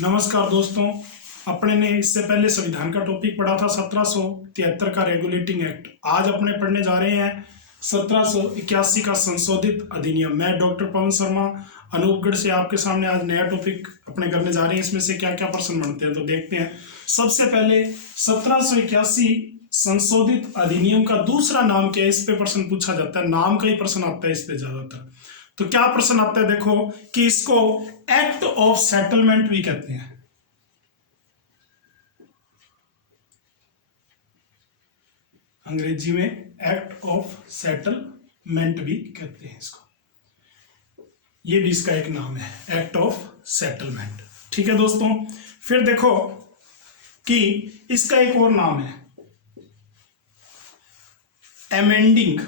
नमस्कार दोस्तों, अपने ने इससे पहले संविधान का टॉपिक पढ़ा था 1773 का रेगुलेटिंग एक्ट। आज अपने पढ़ने जा रहे हैं 1781 का संशोधित अधिनियम। मैं डॉक्टर पवन शर्मा अनूपगढ़ से आपके सामने आज नया टॉपिक अपने करने जा रहे हैं। इसमें से क्या क्या प्रश्न बनते हैं तो देखते हैं। सबसे पहले 1781 संशोधित अधिनियम का दूसरा नाम क्या है, इस पे प्रश्न पूछा जाता है। नाम का ही प्रश्न आता है इस पे ज्यादातर। तो क्या प्रश्न आता है, देखो कि इसको एक्ट ऑफ सेटलमेंट भी कहते हैं। अंग्रेजी में एक्ट ऑफ सेटलमेंट भी कहते हैं इसको। ये भी इसका एक नाम है, एक्ट ऑफ सेटलमेंट। ठीक है दोस्तों, फिर देखो कि इसका एक और नाम है एमेंडिंग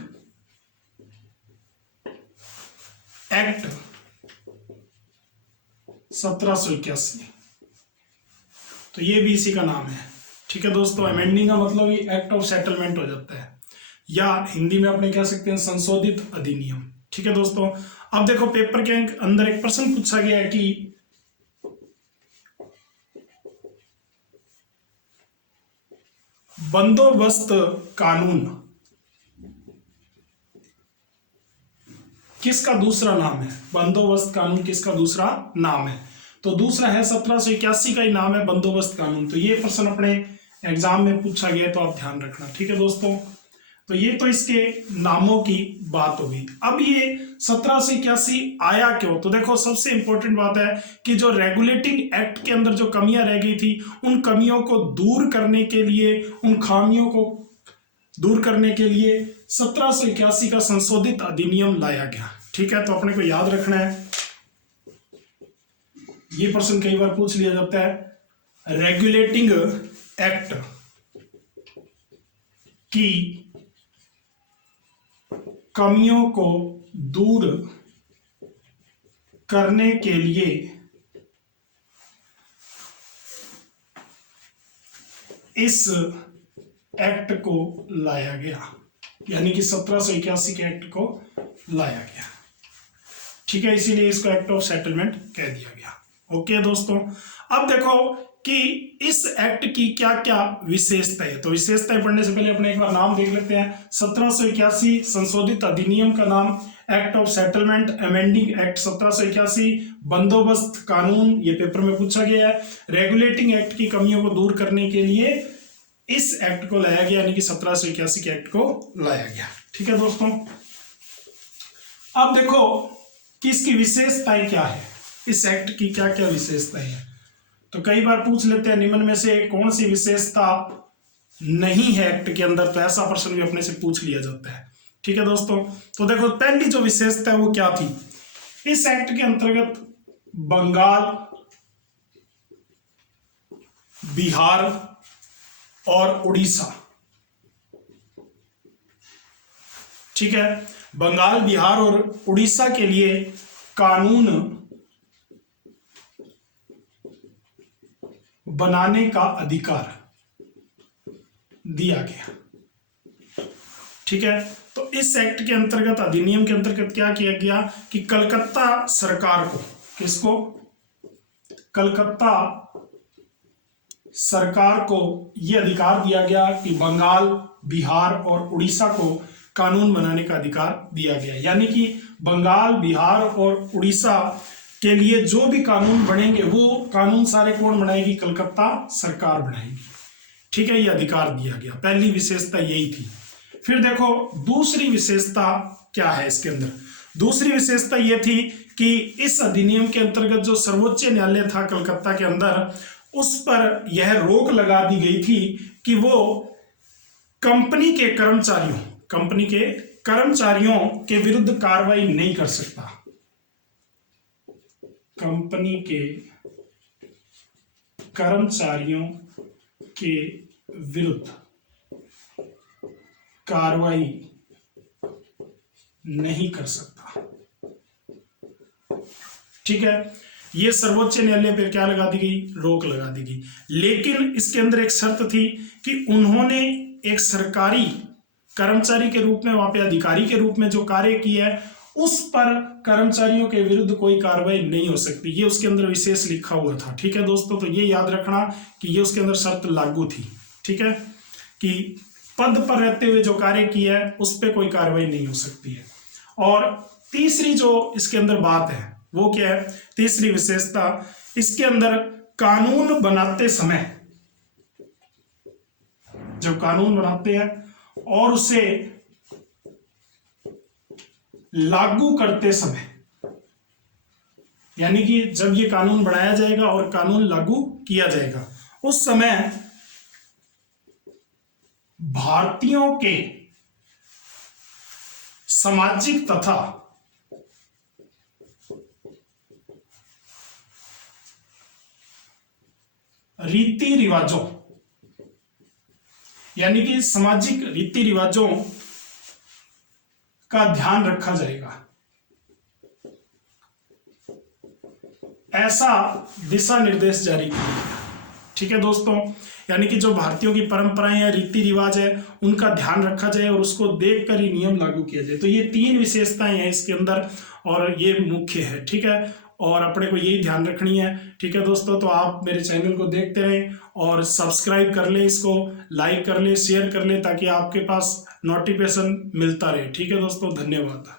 एक्ट 1781। तो ये भी इसी का नाम है। ठीक है दोस्तों, अमेंडिंग का मतलब ही एक्ट ऑफ सेटलमेंट हो जाता है, या हिंदी में अपने कह सकते हैं संशोधित अधिनियम। ठीक है दोस्तों, अब देखो पेपर के अंदर एक प्रश्न पूछा गया है कि बंदोबस्त कानून किसका दूसरा नाम है? बंदोबस्त कानून किसका दूसरा नाम है? तो दूसरा है 1781 का ही नाम है बंदोबस्त कानून। तो ये प्रश्न अपने एग्जाम में पूछा गया है, तो आप ध्यान रखना। ठीक है दोस्तों, तो ये तो इसके नामों की बात होगी। अब ये 1781 आया क्यों? तो देखो सबसे इंपॉर्टेंट बात है कि जो रेगुलेटिंग एक्ट के अंदर जो कमियां रह गई थी, उन कमियों को दूर करने के लिए, उन खामियों को दूर करने के लिए 1781 का संशोधित अधिनियम लाया गया। ठीक है, तो अपने को याद रखना है। ये प्रश्न कई बार पूछ लिया जाता है, रेगुलेटिंग एक्ट की कमियों को दूर करने के लिए इस एक्ट को लाया गया, यानी कि 1781 के एक्ट को लाया गया। ठीक है, इसीलिए इसको एक्ट ऑफ सेटलमेंट कह दिया गया। ओके दोस्तों, अब देखो कि इस एक्ट की क्या क्या विशेषता है। तो विशेषताएं पढ़ने से पहले अपने एक बार नाम देख लेते हैं। 1781 संशोधित अधिनियम का नाम act of settlement amending act 1781, बंदोबस्त कानून, ये पेपर में पूछा गया है। रेगुलेटिंग एक्ट की कमियों को दूर करने के लिए इस एक्ट को लाया गया, यानी कि 1781 के एक्ट को लाया गया। ठीक है दोस्तों, अब देखो कि इसकी विशेषताएं क्या है, इस एक्ट की क्या क्या विशेषताएं हैं। तो कई बार पूछ लेते हैं निम्न में से कौन सी विशेषता नहीं है एक्ट के अंदर, तो ऐसा प्रश्न भी अपने से पूछ लिया जाता है। ठीक है दोस्तों, तो देखो पहली जो विशेषता है वो क्या थी, इस एक्ट के अंतर्गत बंगाल, बिहार और उड़ीसा, ठीक है, बंगाल, बिहार और उड़ीसा के लिए कानून बनाने का अधिकार दिया गया। ठीक है, तो इस एक्ट के अंतर्गत, अधिनियम के अंतर्गत क्या किया गया कि कलकत्ता सरकार को, किसको? कलकत्ता सरकार को यह अधिकार दिया गया कि बंगाल, बिहार और उड़ीसा को कानून बनाने का अधिकार दिया गया। यानी कि बंगाल, बिहार और उड़ीसा के लिए जो भी कानून बनेंगे, वो कानून सारे कौन बनाएगी? कलकत्ता सरकार बनाएगी। ठीक है, ये अधिकार दिया गया। पहली विशेषता यही थी। फिर देखो दूसरी विशेषता क्या है इसके अंदर। दूसरी विशेषता यह थी कि इस अधिनियम के अंतर्गत जो सर्वोच्च न्यायालय था कलकत्ता के अंदर, उस पर यह रोक लगा दी गई थी कि वो कंपनी के कर्मचारियों के विरुद्ध कार्रवाई नहीं कर सकता। कंपनी के कर्मचारियों के विरुद्ध कार्रवाई नहीं कर सकता। ठीक है, ये सर्वोच्च न्यायालय पर क्या लगा दी गई? रोक लगा दी गई। लेकिन इसके अंदर एक शर्त थी कि उन्होंने एक सरकारी कर्मचारी के रूप में, वहां पे अधिकारी के रूप में जो कार्य किया है, उस पर कर्मचारियों के विरुद्ध कोई कार्रवाई नहीं हो सकती। ये उसके अंदर विशेष लिखा हुआ था। ठीक है दोस्तों, तो ये याद रखना कि ये उसके अंदर शर्त लागू थी। ठीक है, कि पद पर रहते हुए जो कार्य किया है उस पर कोई कार्रवाई नहीं हो सकती है। और तीसरी जो इसके अंदर बात है वो क्या है, तीसरी विशेषता, इसके अंदर कानून बनाते समय, जब कानून बनाते हैं और उसे लागू करते समय, यानी कि जब ये कानून बनाया जाएगा और कानून लागू किया जाएगा उस समय भारतीयों के सामाजिक तथा रीति रिवाजों, यानी कि सामाजिक रीति रिवाजों का ध्यान रखा जाएगा, ऐसा दिशा निर्देश जारी किया गया। ठीक है दोस्तों, यानी कि जो भारतीयों की परंपराएं या रीति रिवाज है उनका ध्यान रखा जाए और उसको देखकर ही नियम लागू किया जाए। तो ये 3 विशेषताएं हैं इसके अंदर और ये मुख्य है। ठीक है, और अपने को यही ध्यान रखनी है। ठीक है दोस्तों, तो आप मेरे चैनल को देखते रहें और सब्सक्राइब कर ले, इसको लाइक कर ले, शेयर कर ले, ताकि आपके पास नोटिफिकेशन मिलता रहे। ठीक है दोस्तों, धन्यवाद।